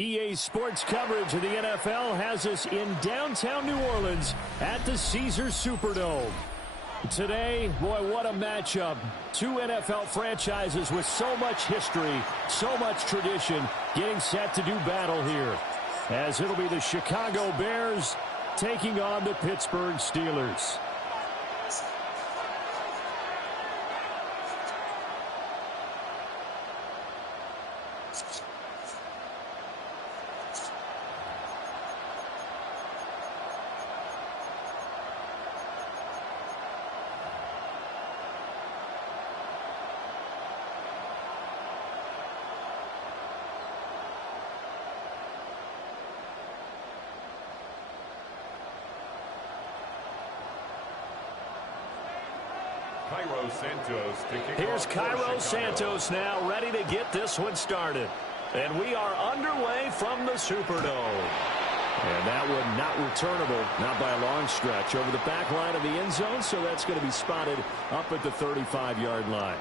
EA Sports coverage of the NFL has us in downtown New Orleans at the Caesars Superdome. Today, boy, what a matchup. Two NFL franchises with so much history, so much tradition, getting set to do battle here. As it'll be the Chicago Bears taking on the Pittsburgh Steelers. Here's Cairo Santos now, ready to get this one started. And we are underway from the Superdome. And that one not returnable, not by a long stretch, over the back line of the end zone, so that's going to be spotted up at the 35-yard line.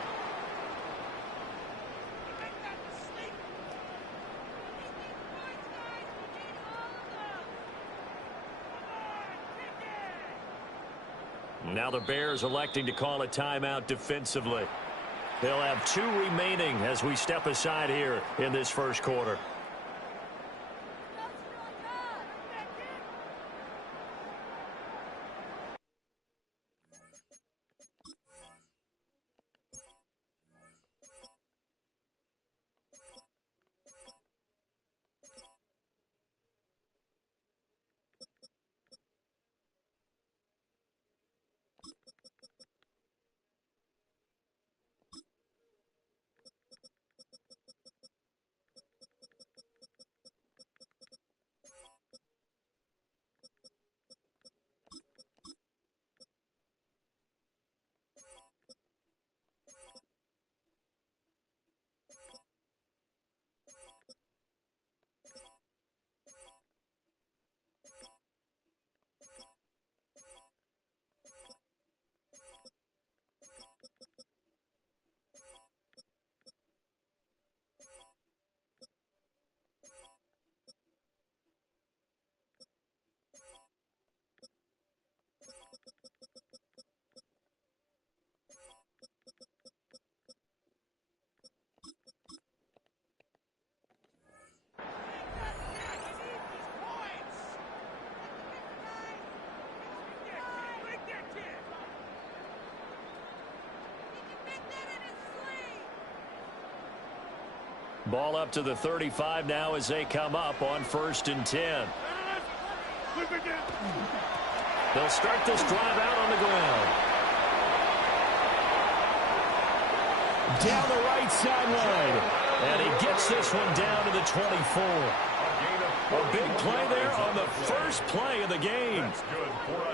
Now the Bears electing to call a timeout defensively. They'll have 2 remaining as we step aside here in this first quarter. Ball up to the 35 now as they come up on 1st and 10. They'll start this drive out on the ground. Down the right sideline. And he gets this one down to the 24. A big play there on the first play of the game.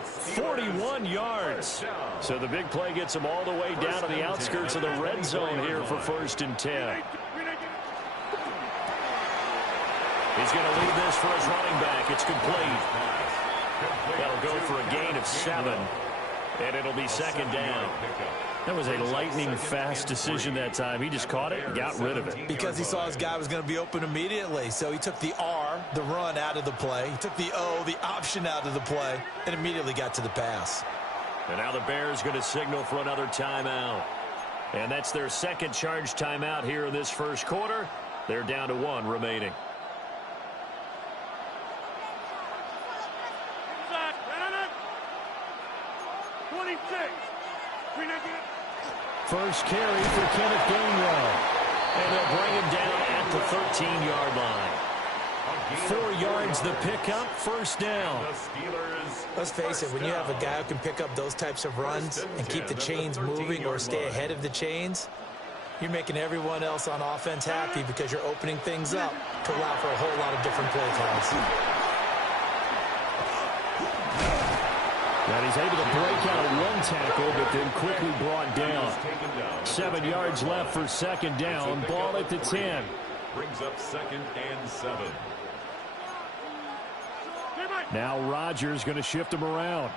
41 yards. So the big play gets him all the way down to the outskirts of the red zone here for 1st and 10. He's going to lead this for his running back. It's complete. That'll go for a gain of 7. And it'll be 2nd down. That was a lightning-fast decision that time. He just caught it and got rid of it. Because he saw his guy was going to be open immediately. So he took the R, the run, out of the play. He took the O, the option, out of the play, and immediately got to the pass. And now the Bears going to signal for another timeout. And that's their second charge timeout here in this first quarter. They're down to 1 remaining. First carry for Kenneth Gainwell. And they'll bring him down at the 13-yard line. 4 yards the pickup, 1st down. Let's face it, when you have a guy who can pick up those types of runs and keep the chains moving or stay ahead of the chains, you're making everyone else on offense happy because you're opening things up to allow for a whole lot of different play calls. And he's able to break out of 1 tackle, but then quickly brought down. 7 yards left for 2nd down. Ball at the 10. Brings up 2nd and 7. Now Rodgers going to shift him around.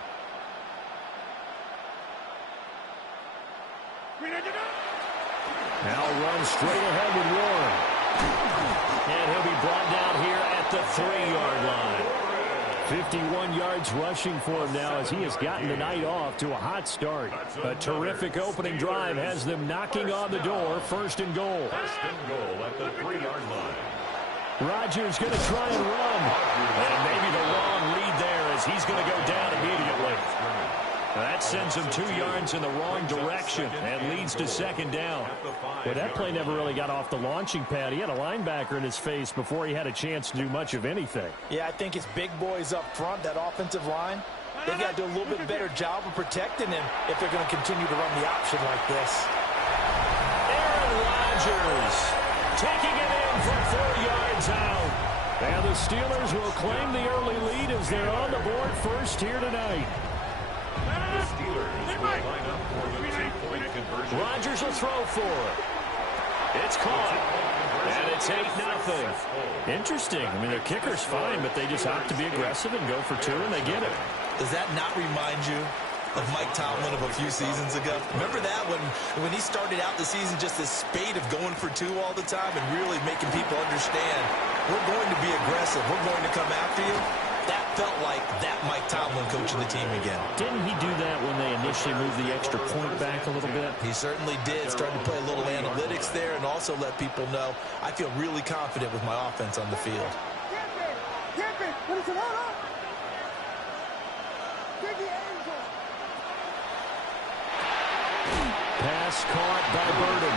Now runs straight ahead with Warren. And he'll be brought down here 3-yard line. 51 yards rushing for him now as he has gotten the night off to a hot start. A terrific opening drive has them knocking on the door. 1st and goal. 1st and goal at the 3-yard line. Rodgers going to try and run. And maybe the wrong read there as he's going to go down immediately. That sends him 2 yards in the wrong direction and leads to 2nd down. Well, that play never really got off the launching pad. He had a linebacker in his face before he had a chance to do much of anything. Yeah, I think it's big boys up front, that offensive line. They've got to do a little bit better job of protecting him if they're going to continue to run the option like this. Aaron Rodgers taking it in from 4 yards out. And the Steelers will claim the early lead as they're on the board first here tonight. The Steelers will line up for the 2-point conversion. Rodgers will throw for it. It's caught. And it's 8-0. Interesting. I mean, their kicker's fine, but they just opt to be aggressive and go for 2, and they get it. Does that not remind you of Mike Tomlin of a few seasons ago? Remember that when he started out the season, just this spate of going for 2 all the time and really making people understand, we're going to be aggressive. We're going to come after you. That felt like that Mike Tomlin coaching the team again. Didn't he do that when they initially moved the extra point back a little bit? He certainly did. Started to play a little analytics there and also let people know I feel really confident with my offense on the field. Pass caught by Burden.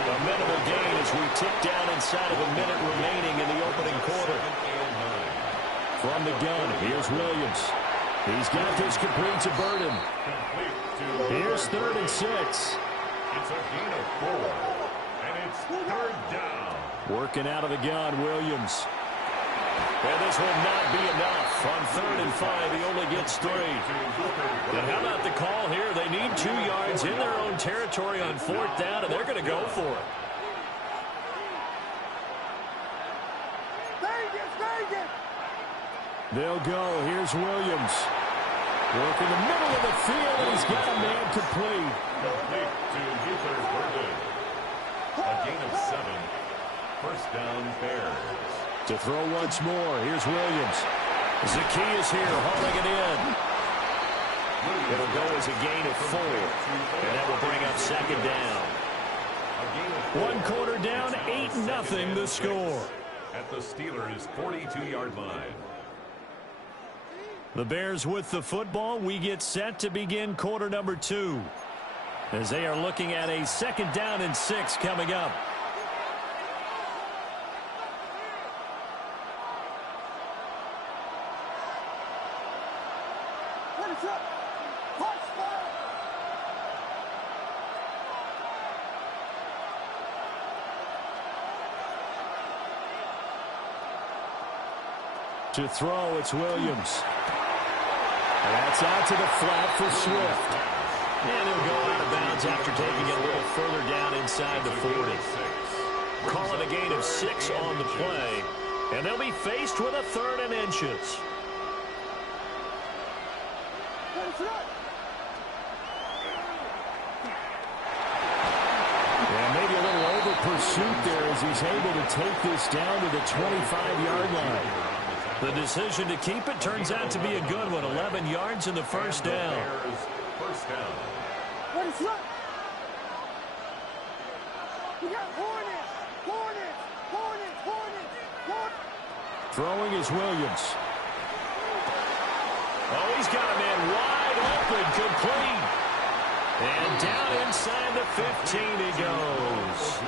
A minimal gain as we tick down inside of a minute remaining in the opening quarter. From the gun, here's Williams. He's got this complete to Burden. Here's 3rd and 6. It's a gain of 4, and it's 3rd down. Working out of the gun, Williams. And this will not be enough. On 3rd and 5, he only gets 3. And how about the call here? They need 2 yards in their own territory on 4th down, and they're going to go for it. They'll go. Here's Williams. Working the middle of the field, and he's got a man complete. Complete to Luther Burden. A gain of 7. 1st down, Bears. To throw once more, here's Williams. Zacchaeus here, hauling it in. It'll go as a gain of 4, and that will bring up 2nd down. 1 quarter down, 8-0 the score. At the Steelers' 42-yard line. The Bears with the football. We get set to begin quarter number 2 as they are looking at a 2nd down and 6 coming up. To throw, it's Williams. That's out to the flat for Swift. And he'll go out of bounds after taking it a little further down inside the 40. Call it a gain of 6 on the play. And they'll be faced with a 3rd and inches. Yeah, maybe a little over pursuit there as he's able to take this down to the 25-yard line. The decision to keep it turns out to be a good one. 11 yards in the 1st down. First down. Throwing is Williams. Oh, he's got a man wide open, complete. And down inside the 15 he goes.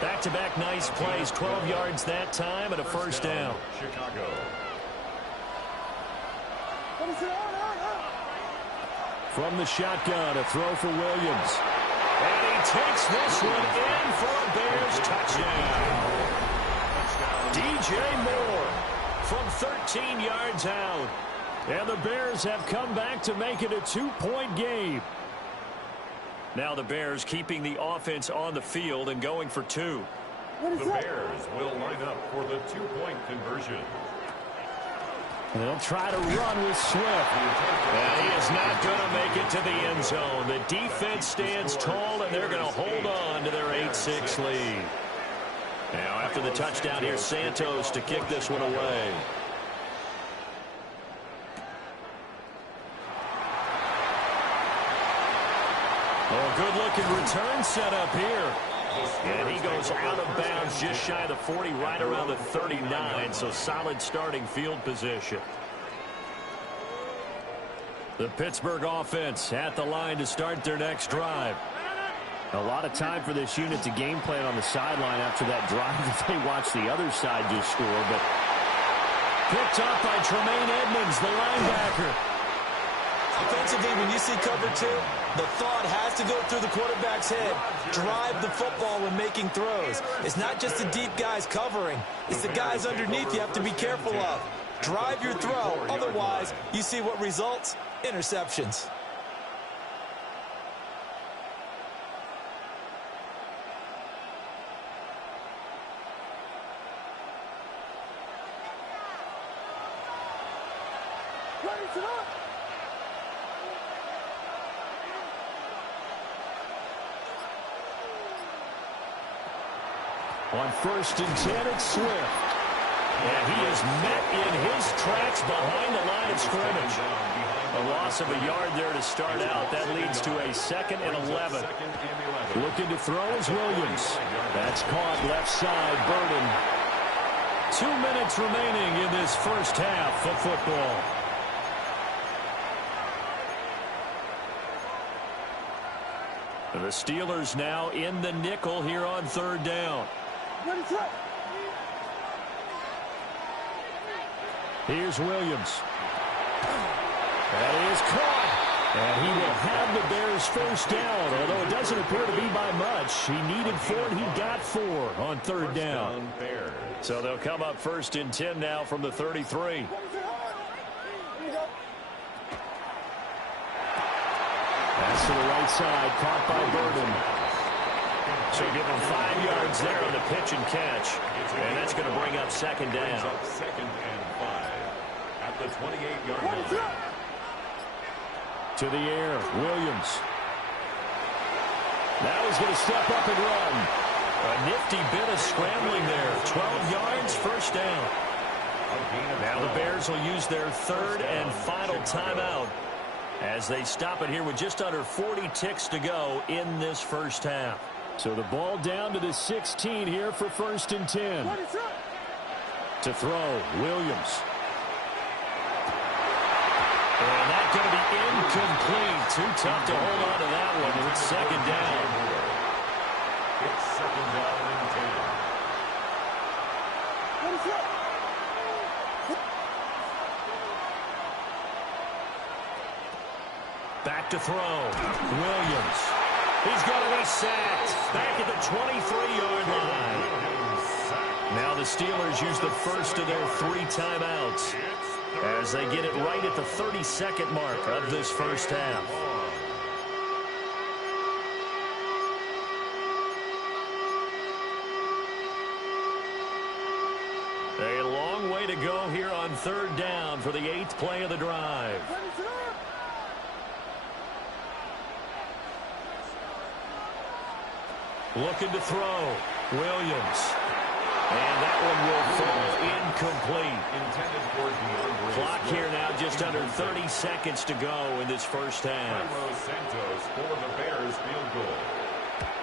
Back-to-back nice plays, 12 yards that time and a 1st down. Chicago. From the shotgun, a throw for Williams. And he takes this one in for a Bears touchdown. DJ Moore from 13 yards out. And the Bears have come back to make it a 2-point game. Now the Bears keeping the offense on the field and going for 2. The Bears will line up for the 2-point conversion. They'll try to run with Swift. And he is not going to make it to the end zone. The defense stands tall, and they're going to hold on to their 8-6 lead. Now after the touchdown, here's Santos to kick this one away. Oh, good-looking return set up here. And he goes out of bounds just shy of the 40, right around the 39, so solid starting field position. The Pittsburgh offense at the line to start their next drive. A lot of time for this unit to game plan on the sideline after that drive that they watched the other side just score. But picked up by Tremaine Edmonds, the linebacker. Offensively, when you see cover two, the thought has to go through the quarterback's head. Drive the football when making throws. It's not just the deep guys covering. It's the guys underneath you have to be careful of. Drive your throw. Otherwise, you see what results? Interceptions. On 1st and 10, it's Swift. And he is met in his tracks behind the line of scrimmage. A loss of a yard there to start out. That leads to a 2nd and 11. Looking to throw is Williams. That's caught left side, Burden. 2 minutes remaining in this first half of football. The Steelers now in the nickel here on 3rd down. Here's Williams. That is caught. And he will have the Bears first down, although it doesn't appear to be by much. He needed 4, and he got 4 on 3rd down. So they'll come up 1st and 10 now from the 33. That's to the right side, caught by Burden. So give him 5 yards there on the pitch and catch. And that's going to bring up 2nd down. 2nd and 5 at the 28-yard line. To the air, Williams. Now he's going to step up and run. A nifty bit of scrambling there. 12 yards, first down. Now the Bears will use their 3rd and final timeout as they stop it here with just under 40 ticks to go in this first half. So the ball down to the 16 here for 1st and 10. To throw, Williams. And that's going to be incomplete. Too tough to hold on to that one. It's 2nd down. It's 2nd down and 10. Back to throw. Williams. He's going to be sacked. Back at the 23-yard line. Now the Steelers use the first of their 3 timeouts as they get it right at the 32nd mark of this first half. A long way to go here on 3rd down for the 8th play of the drive. Looking to throw. Williams. And that one will fall incomplete. Intended for DeAndre Clock here now just under 30 seconds to go in this first half. Carlos Santos for the Bears field goal.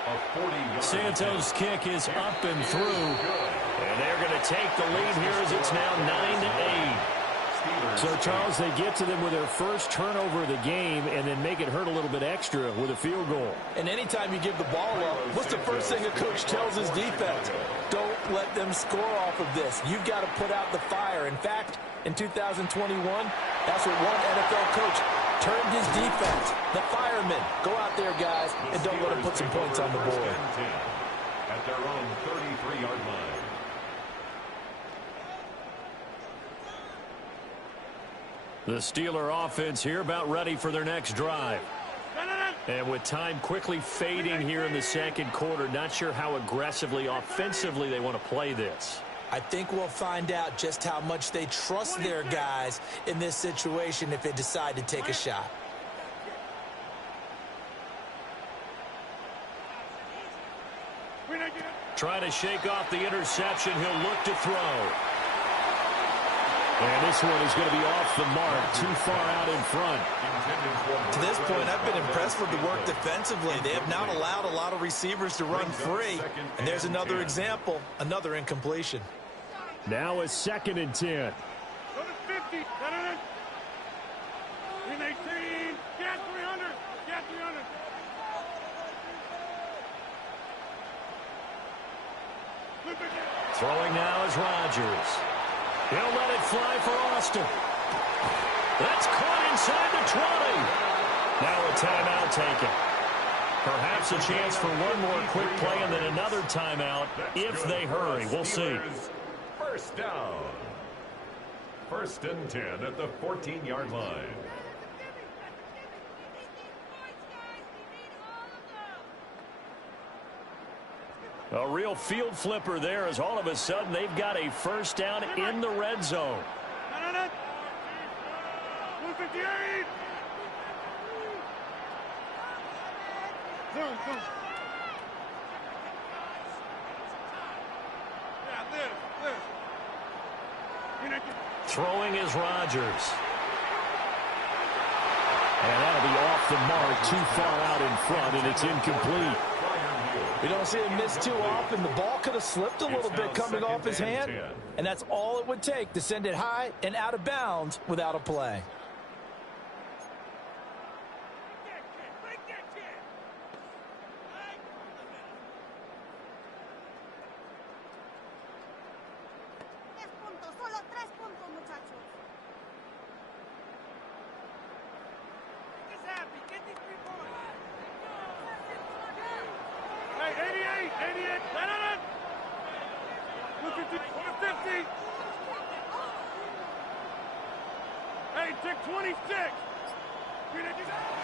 A 40-yard Santos' kick is up and through. And they're going to take the lead here as it's now 9-8. So, Charles, they get to them with their first turnover of the game and then make it hurt a little bit extra with a field goal. And anytime you give the ball up, what's the first thing a coach tells his defense? Don't let them score off of this. You've got to put out the fire. In fact, in 2021, that's what one NFL coach termed his defense. The firemen. Go out there, guys, and don't let them put some points on the board. At their own 33-yard line. The Steeler offense here about ready for their next drive. And with time quickly fading here in the second quarter, not sure how aggressively, offensively they want to play this. I think we'll find out just how much they trust their guys in this situation if they decide to take a shot. Trying to shake off the interception. He'll look to throw. And this one is going to be off the mark, too far out in front. To this point, I've been impressed with the work defensively. They have not allowed a lot of receivers to run free. And there's another example, another incompletion. Now a 2nd and 10. Go to 50. In 18. Get 300. Get 300. Throwing now is Rodgers. He'll let it fly for Austin. That's caught inside the 20. Now a timeout taken. Perhaps a chance for one more quick play and then another timeout if they hurry. We'll see. First down. 1st and 10 at the 14-yard line. A real field flipper there as all of a sudden they've got a first down in the red zone. 158. Zone. Yeah, this. Throwing is Rodgers. And that'll be off the mark, too far out in front, and it's incomplete. We don't see him miss too often. The ball could have slipped a little bit coming off his hand, and that's all it would take to send it high and out of bounds without a play.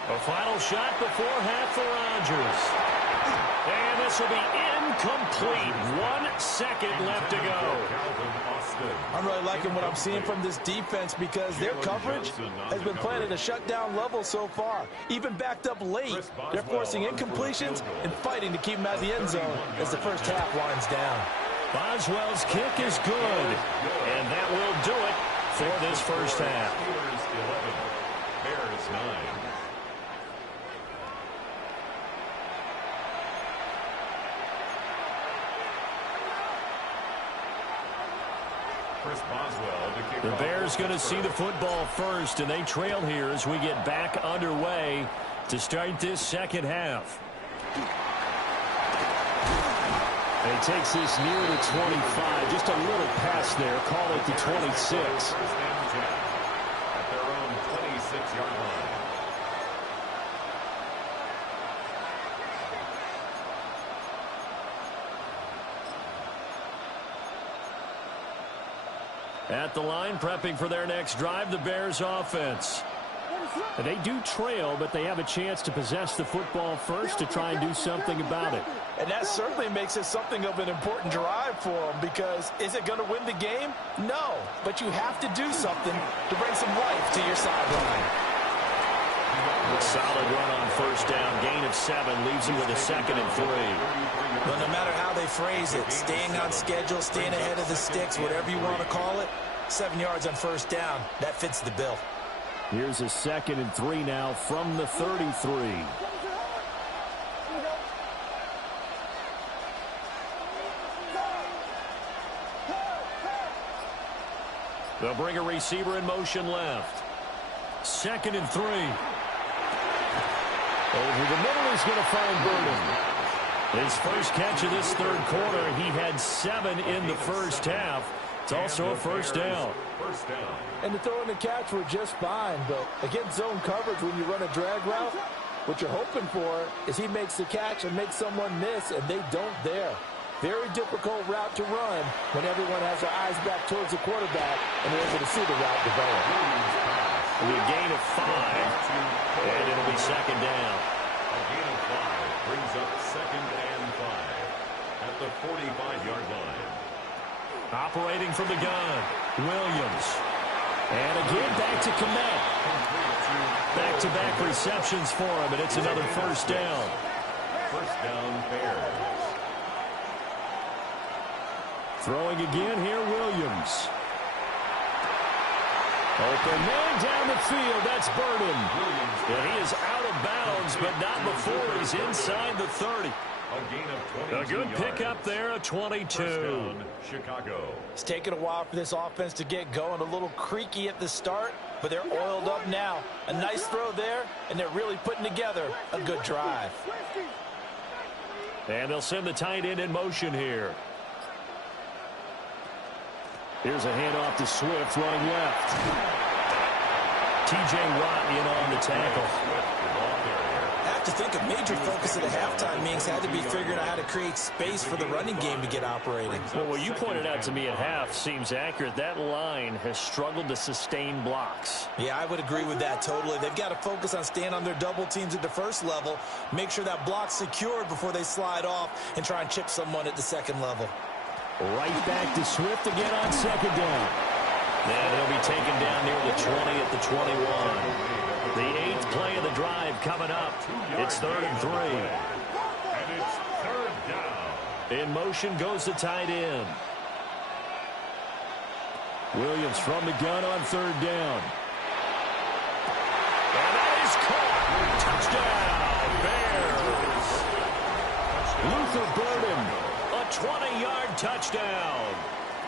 A final shot before half for Rodgers. And this will be incomplete. 1 second left to go. I'm really liking what I'm seeing from this defense because their coverage has been playing at a shutdown level so far. Even backed up late, they're forcing incompletions and fighting to keep them out of the end zone as the first half winds down. Boswell's kick is good. And that will do it for this first half. Steelers 11, Bears 9. Chris Boswell to kick The off. Bears going to see the football first, and they trail here as we get back underway to start this second half. And he takes this near the 25. Just a little pass there. Call it the 26. First and 10 at their own 26-yard line. At the line, prepping for their next drive, the Bears offense. And they do trail, but they have a chance to possess the football first to try and do something about it. And that certainly makes it something of an important drive for them because is it going to win the game? No, but you have to do something to bring some life to your sideline. Solid run on first down. Gain of 7 leaves them with a 2nd and 3. Well, no matter how they phrase it, staying on schedule, staying ahead of the sticks, whatever you want to call it, 7 yards on first down, that fits the bill. Here's a 2nd and 3 now from the 33. They'll bring a receiver in motion left. 2nd and 3. Over the middle, he's going to find Burden. His first catch of this third quarter, he had 7 in the first half. It's also a first down. First down. And the throw and the catch were just fine, but against zone coverage when you run a drag route, what you're hoping for is he makes the catch and makes someone miss, and they don't there. Very difficult route to run when everyone has their eyes back towards the quarterback and they're able to see the route develop. With a gain of 5, and it'll be second down. A gain of 5 brings up 2nd and 5 at the 45-yard line. Operating from the gun, Williams. And again, back to Kmet. Back-to-back receptions for him, and it's another first down. First down, Bears. Throwing again here, Williams. Open man down the field. That's Burden. And he is out of bounds, but not before he's inside the 30. A gain of 22 A good yards. pickup there, a 22. First down, Chicago. It's taken a while for this offense to get going. A little creaky at the start, but they're oiled up now. A nice throw there, and they're really putting together a good drive. And they'll send the tight end in motion here. Here's a handoff to Swift running left. T.J. Watt in on the tackle. I have to think a major focus of the halftime meetings had to be figuring out how to create space for the running game to get operating. Well, what you pointed out to me at half seems accurate. That line has struggled to sustain blocks. Yeah, I would agree with that totally. They've got to focus on staying on their double teams at the first level, make sure that block's secured before they slide off and try and chip someone at the second level. Right back to Swift again on second down. And he'll be taken down near the 20 at the 21. The 8th play of the drive coming up. It's 3rd and 3. And it's 3rd down. In motion goes the tight end. Williams from the gun on 3rd down. And that is caught. Touchdown, Bears. Luther Burden, a 20-yard touchdown.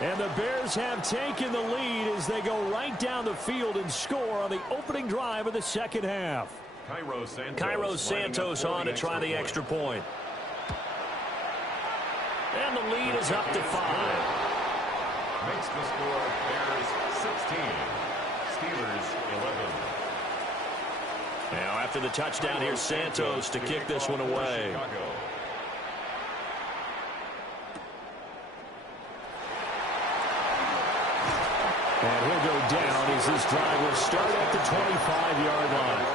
And the Bears have taken the lead as they go right down the field and score on the opening drive of the second half. Cairo Santos on to try the extra point. And the lead is up to 5. Makes the score Bears 16, Steelers 11. Now after the touchdown, here's Santos to kick this one away. And he'll go down as this drive will start at the 25-yard line.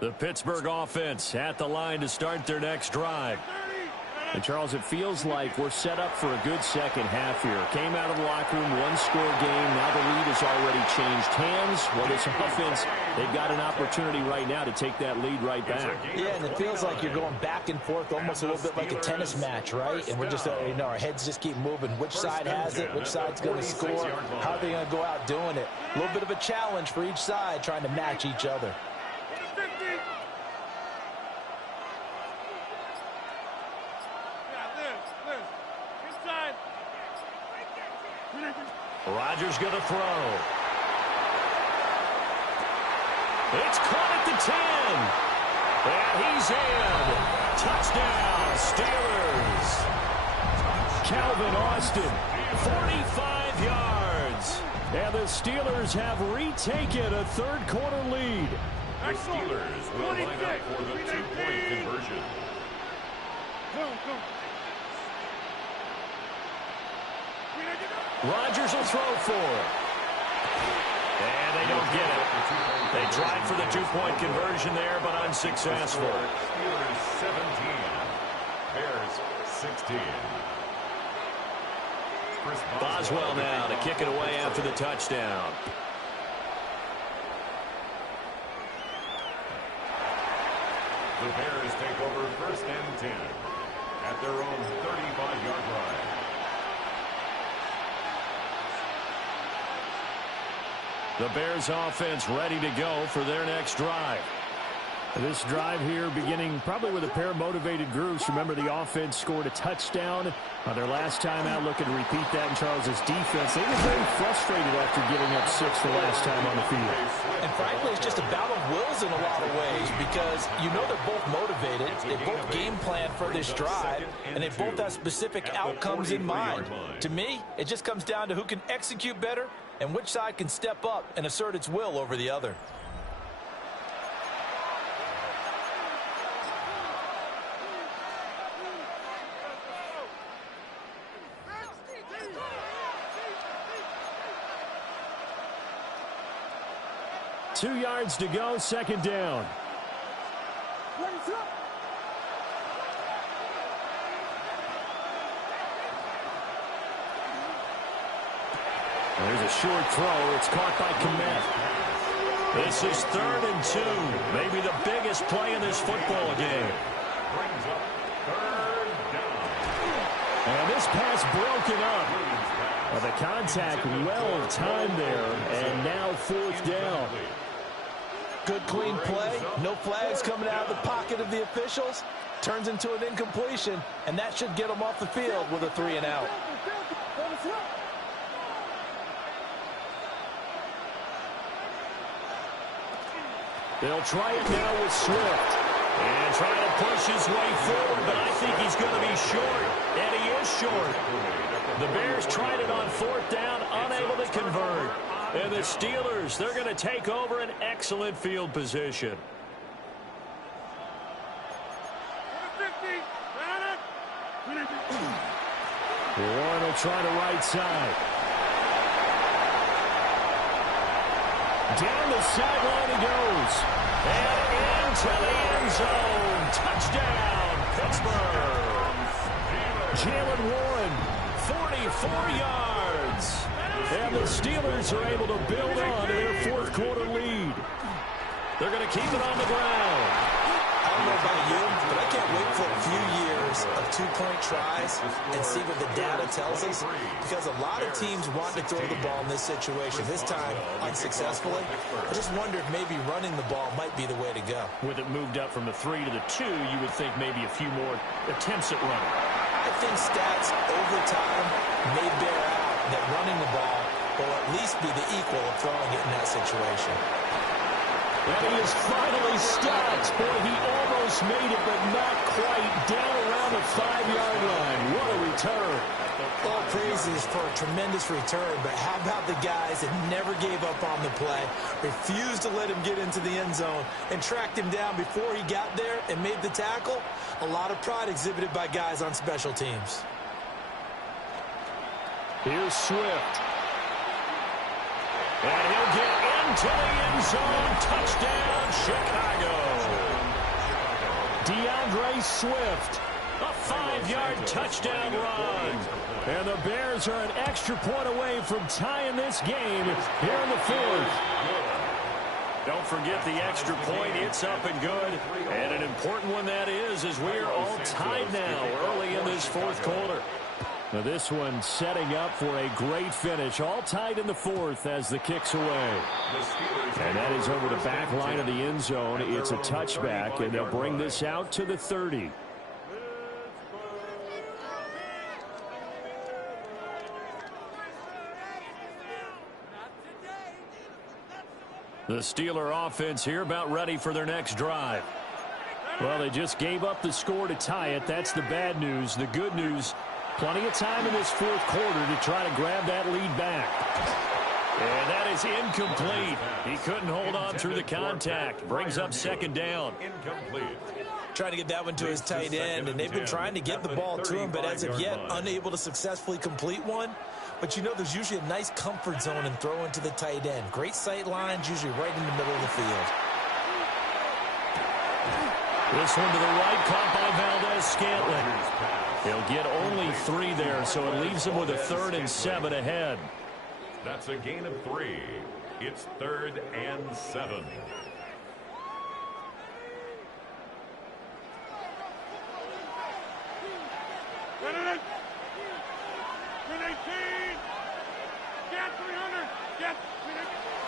The Pittsburgh offense at the line to start their next drive. And, Charles, it feels like we're set up for a good second half here. Came out of the locker room, one-score game. Now the lead has already changed hands. Well, this offense, they've got an opportunity right now to take that lead right back. Yeah, and it feels like you're going back and forth almost a little bit like a tennis match, right? And we're just, our heads just keep moving. Which side has it? Which side's going to score? How are they going to go out doing it? A little bit of a challenge for each side trying to match each other. Rodgers going to throw. It's caught at the 10. And he's in. Touchdown, Steelers. Calvin Austin, 45 yards. And the Steelers have retaken a third-quarter lead. The Steelers will line up for the two-point conversion. Rodgers will throw for it. And they don't get it. They tried for the two-point conversion there, but unsuccessful. Steelers 17, Bears 16. Boswell now to kick it away after the touchdown. The Bears take over 1st and 10 at their own 35-yard line. The Bears offense ready to go for their next drive. This drive here beginning probably with a pair of motivated groups. Remember, the offense scored a touchdown on their last time out, looking to repeat that in Charles's defense. They were very frustrated after giving up 6 the last time on the field. And frankly, it's just a battle of wills in a lot of ways because you know they're both motivated. They both game plan for this drive, and they both have specific outcomes in mind. To me, it just comes down to who can execute better and which side can step up and assert its will over the other. 2 yards to go, second down. There's a short throw. It's caught by Kmet. This is 3rd and 2. Maybe the biggest play in this football game. Brings up 3rd down. And this pass broken up. Well, the contact well timed there, and now 4th down. Good clean play. No flags coming out of the pocket of the officials. Turns into an incompletion, and that should get them off the field with a 3 and out. They'll try it now with Swift. And trying to push his way forward, but I think he's going to be short. And he is short. The Bears tried it on 4th down, unable to convert. And the Steelers, they're going to take over an excellent field position. Warren will try the right side. Down the sideline he goes. And into the end zone. Touchdown, Pittsburgh. Jaylen Warren, 44 yards. And the Steelers are able to build on to their 4th quarter lead. They're going to keep it on the ground. I don't know about you, but I can't wait for a few years of 2-point tries and see what the data tells us, because a lot of teams want to throw the ball in this situation, this time unsuccessfully. I just wonder if maybe running the ball might be the way to go. With it moved up from the 3 to the 2, you would think maybe a few more attempts at running. I think stats over time may bear out that running the ball will at least be the equal of throwing it in that situation. And he is finally stopped. Boy, he almost made it, but not quite. Down around the 5-yard line. What a return. All praises for a tremendous return, but how about the guys that never gave up on the play, refused to let him get into the end zone, and tracked him down before he got there and made the tackle? A lot of pride exhibited by guys on special teams. Here's Swift. And he'll get into the end zone. Touchdown, Chicago. DeAndre Swift. A 5-yard touchdown run. And the Bears are an extra point away from tying this game here in the 4th. Don't forget the extra point. It's up and good. And an important one that is, as we are all tied now early in this 4th quarter. Now this one setting up for a great finish. All tied in the 4th as the kick's away. And that is over the back line of the end zone. It's a touchback, and they'll bring this out to the 30. The Steeler offense here about ready for their next drive. Well, they just gave up the score to tie it. That's the bad news. The good news, plenty of time in this 4th quarter to try to grab that lead back. And that is incomplete. He couldn't hold on through the contact. Brings up 2nd down. Incomplete. Trying to get that one to his tight end, and they've been trying to get the ball to him, but as of yet, unable to successfully complete one. But you know, there's usually a nice comfort zone in throwing to the tight end. Great sight lines, usually right in the middle of the field. This one to the right, caught by Valdez-Scantling. He'll get only 3 there, so it leaves him with a 3rd and 7 ahead. That's a gain of 3. It's 3rd and 7.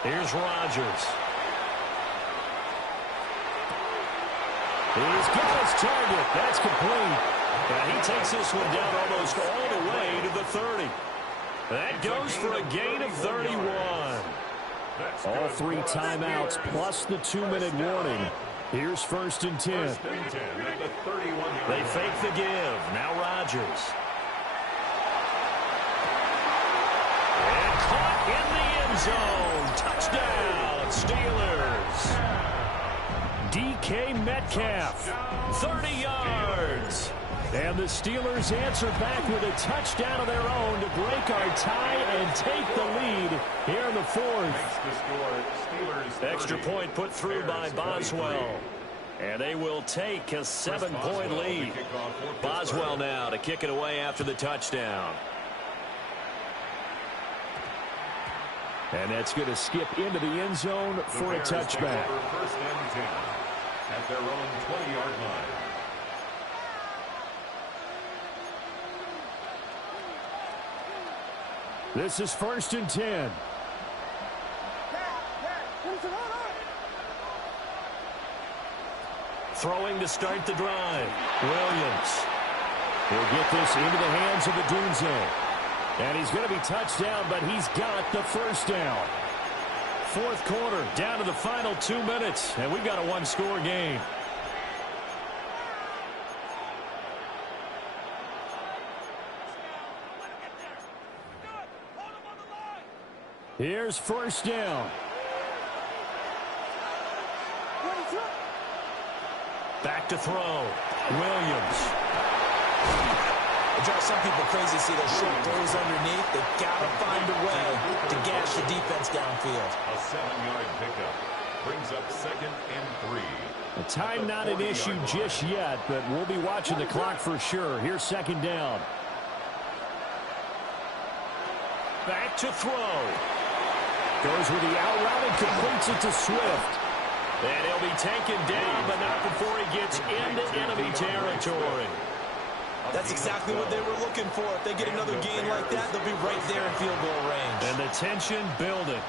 Here's Rodgers. He's got his target. That's complete. And he takes this one down almost all the way to the 30. That goes for a gain of 31. All 3 timeouts plus the 2-minute warning. Here's 1st and 10. They fake the give. Now Rodgers. And caught in the end zone. Touchdown, Steelers. DK Metcalf. 30 yards. And the Steelers answer back with a touchdown of their own to break our tie and take the lead here in the fourth. Extra point put through by Boswell. And they will take a 7-point lead. Boswell now to kick it away after the touchdown. And that's going to skip into the end zone for a touchback. First and 10 at their own 20-yard line. This is 1st and 10. Throwing to start the drive. Williams. He'll get this into the hands of the Dunze. And he's going to be touched down, but he's got the first down. Fourth quarter, down to the final 2 minutes, and we've got a one-score game. Here's first down. Back to throw. Williams. It drives some people crazy to see those short throws underneath. They've got to find a way to gash the defense downfield. A 7-yard pickup brings up 2nd and 3. The time not an issue just yet, but we'll be watching the clock for sure. Here's 2nd down. Back to throw. Goes with the out route and completes it to Swift. And he'll be taken down, but not before he gets into enemy territory. That's exactly what they were looking for. If they get another gain like that, they'll be right there in field goal range. And the tension building.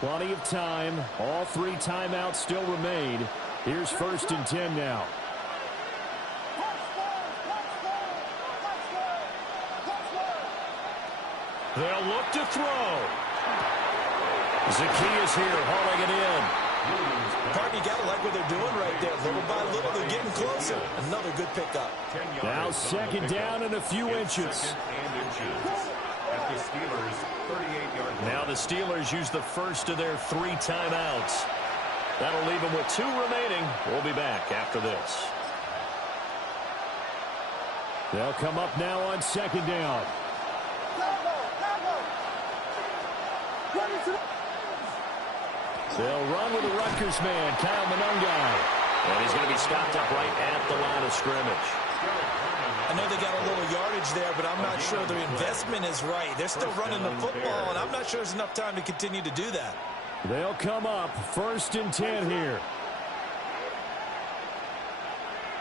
Plenty of time. All 3 timeouts still remain. Here's 1st and 10 now. They'll look to throw. Zaccheaus here hauling it in. Partner, you got to like what they're doing right there. Little by little, they're getting closer. Another good pickup. Now 2nd down and a few inches. At the Steelers' 38-yard line. Now the Steelers use the first of their 3 timeouts. That'll leave them with 2 remaining. We'll be back after this. They'll come up now on 2nd down. They'll run with the Rutgers man, Kyle Monangai. And he's going to be stopped up right at the line of scrimmage. I know they got a little yardage there, but I'm not sure their investment is right. They're still running the football, and I'm not sure there's enough time to continue to do that. They'll come up 1st and 10 here.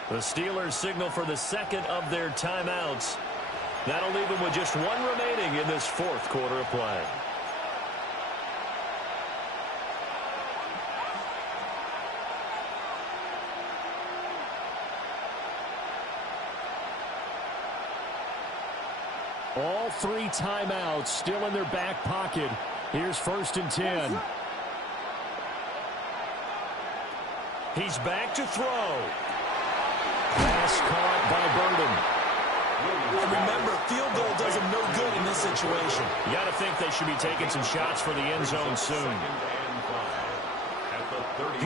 The Steelers signal for the 2nd of their timeouts. That'll leave them with just 1 remaining in this 4th quarter of play. All 3 timeouts still in their back pocket. Here's 1st and 10. He's back to throw. Pass caught by Burden. And remember, field goal does them no good in this situation. You got to think they should be taking some shots for the end zone soon.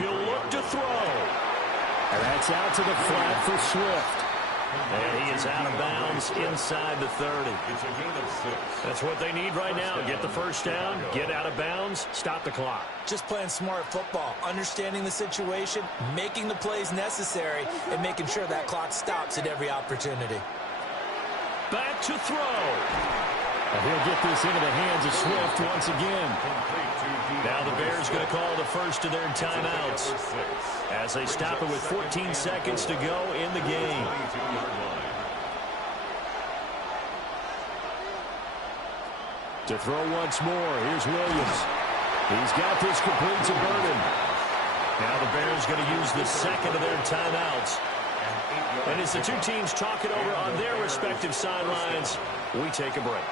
He'll look to throw. And that's out to the flat for Swift. And he is out of bounds inside the 30. It's a gain of 6. That's what they need right now. Get the first down, get out of bounds, stop the clock. Just playing smart football, understanding the situation, making the plays necessary, and making sure that clock stops at every opportunity. Back to throw. And he'll get this into the hands of Swift once again. Now the Bears going to call the first of their timeouts as they stop it with 14 seconds to go in the game. To throw once more, here's Williams. He's got this complete to Burden. Now the Bears going to use the 2nd of their timeouts. And as the 2 teams talk it over on their respective sidelines, we take a break.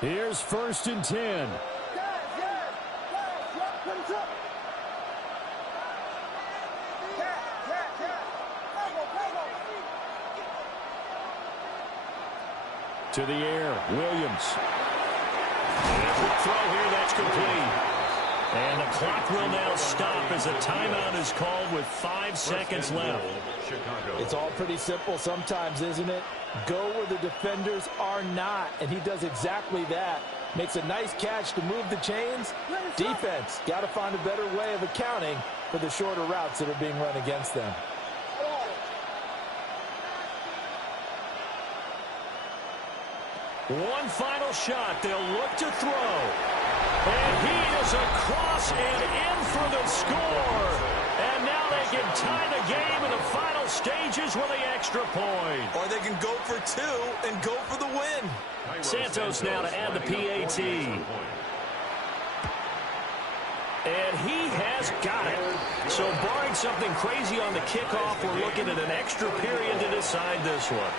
Here's 1st and 10. to the air. Williams. And a quick throw here, that's complete. And the clock will now stop as a timeout is called with 5 seconds left. It's all pretty simple sometimes, isn't it? Go where the defenders are not, and he does exactly that. Makes a nice catch to move the chains. Defense, got to find a better way of accounting for the shorter routes that are being run against them. One final shot. They'll look to throw. And he is across and in for the score. And now they can tie the game in the final stages with the extra point. Or they can go for 2 and go for the win. Santos now to add the PAT. And he has got it. So barring something crazy on the kickoff, we're looking at an extra period to decide this one.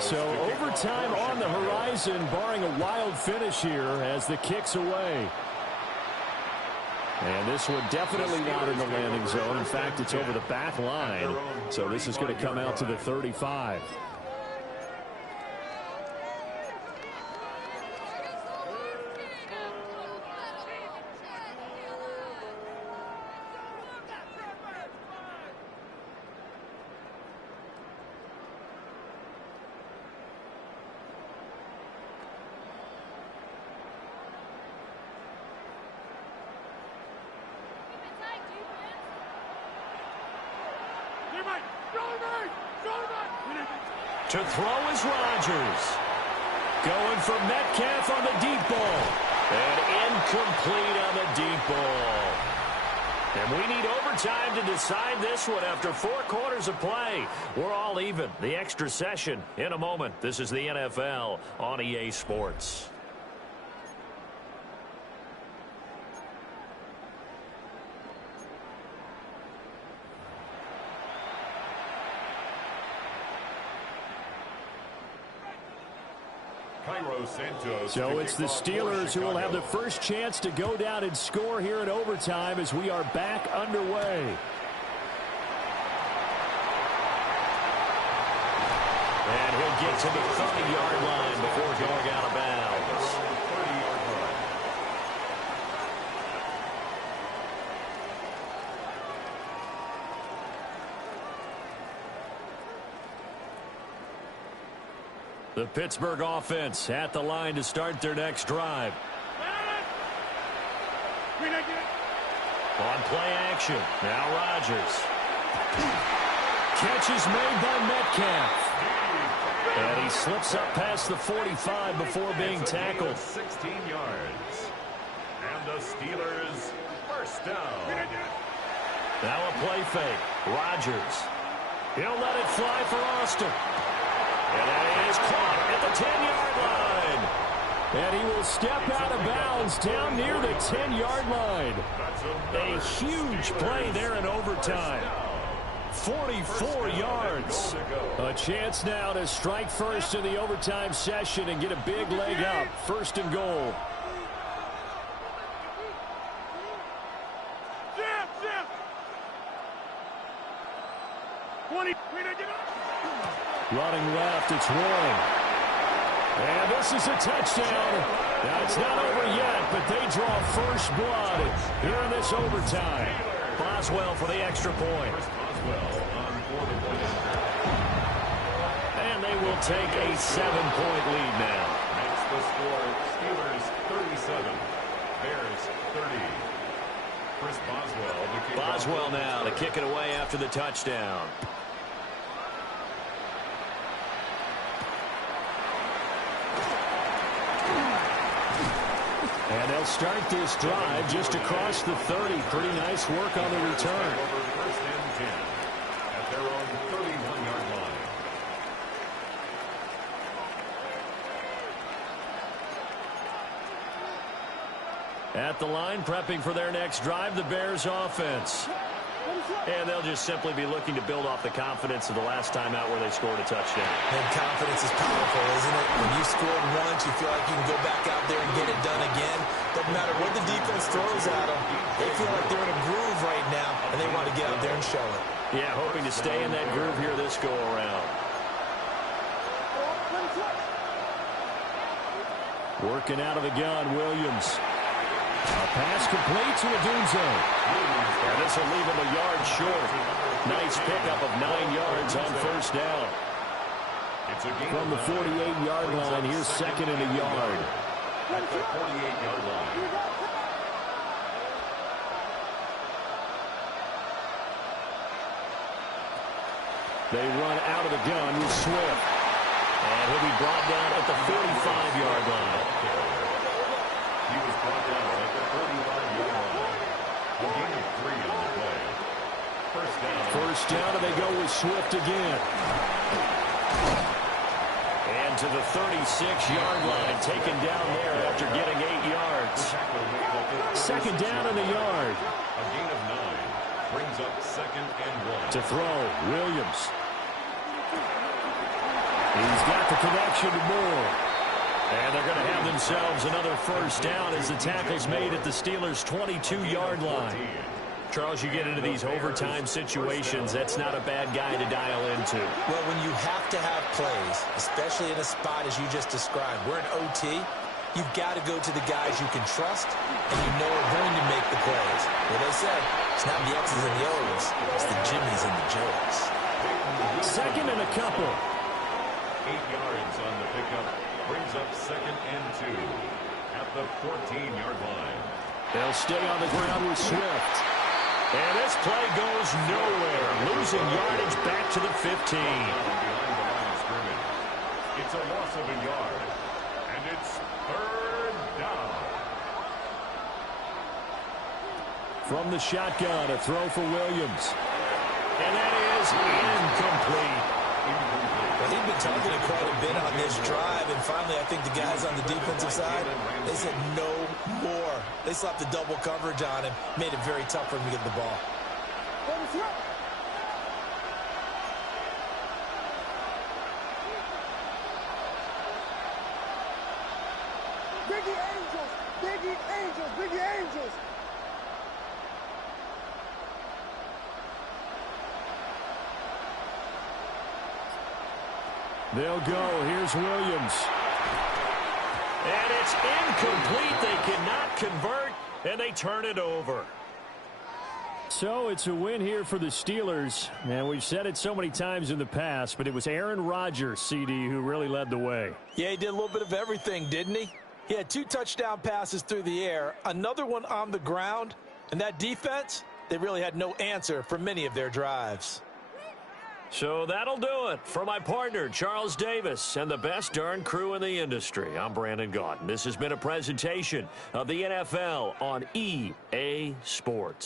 So overtime on the horizon, barring a wild finish here as the kick's away. And this one definitely not in the landing zone. In fact, it's over the back line. So this is going to come out to the 35. To throw is Rodgers. Going for Metcalf on the deep ball. And incomplete on the deep ball. And we need overtime to decide this one after 4 quarters of play. We're all even. The extra session in a moment. This is the NFL on EA Sports. So it's the Steelers who will have the first chance to go down and score here in overtime as we are back underway. And he'll get to the 30-yard line before going out of bounds. The Pittsburgh offense at the line to start their next drive. On play action, now Rodgers. Catch is made by Metcalf. And he slips up past the 45 before being tackled. 16 yards. And the Steelers first down. Now a play fake. Rodgers. He'll let it fly for Austin. And that is caught at the 10-yard line. And he will step out of bounds down near the 10-yard line. A huge play there in overtime. 44 yards. A chance now to strike first in the overtime session and get a big leg up. First and goal. Running left, it's Warren. And this is a touchdown. Now, it's not over yet, but they draw first blood here in this overtime. Boswell for the extra point. And they will take a 7-point lead now. Makes the score Steelers 37, Bears 30. Chris Boswell. Boswell now to kick it away after the touchdown. And they'll start this drive just across the 30. Pretty nice work on the return. First and 10 at their own 31-yard line. At the line, prepping for their next drive, the Bears offense. And they'll just simply be looking to build off the confidence of the last time out where they scored a touchdown. And confidence is powerful, isn't it? When you scored once, you feel like you can go back out there and get it done again. Doesn't matter what the defense throws at them. They feel like they're in a groove right now, and they want to get out there and show it. Yeah, hoping to stay in that groove here this go-around. Working out of the gun, Williams. A pass complete to Odunze. And this will leave him a yard short. Nice pickup of 9 yards on first down. From the 48-yard line, here's second and a yard. At the 48-yard line. They run out of the gun with Swift. And he'll be brought down at the 45-yard line. He was brought down at the 45-yard line. A gain of 3 on the play. First down. First down, and they go with Swift again. And to the 36-yard line, taken down there after getting 8 yards. Second down and a yard. A gain of 9 brings up second and 1. To throw, Williams. He's got the connection to Moore. And they're going to have themselves another first down as the tackle's made at the Steelers' 22-yard line. Charles, you get into these overtime situations, that's not a bad guy to dial into. Well, when you have to have plays, especially in a spot as you just described, we're in OT, you've got to go to the guys you can trust and you know are going to make the plays. Well, they said, it's not the X's and the O's, it's the Jimmies and the Joes. Second and a couple. 8 yards on the pickup brings up second and 2 at the 14-yard line. They'll stay on the ground with Swift. And this play goes nowhere. Losing yardage back to the 15. Behind the line of scrimmage. It's a loss of a yard. And it's third down. From the shotgun, a throw for Williams. And that is incomplete. Well, he'd been targeted quite a bit on this drive, and finally I think the guys on the defensive side, they said no more. They slapped the double coverage on him, made it very tough for him to get the ball. Biggie Angels! Biggie Angels! Biggie Angels! They'll go. Here's Williams. And it's incomplete. They cannot convert, and they turn it over. So it's a win here for the Steelers. And we've said it so many times in the past, but it was Aaron Rodgers, CD, who really led the way. Yeah, he did a little bit of everything, didn't he? He had 2 touchdown passes through the air, another one on the ground, and that defense, they really had no answer for many of their drives. So that'll do it. For my partner, Charles Davis, and the best darn crew in the industry, I'm Brandon Gaudin. This has been a presentation of the NFL on EA Sports.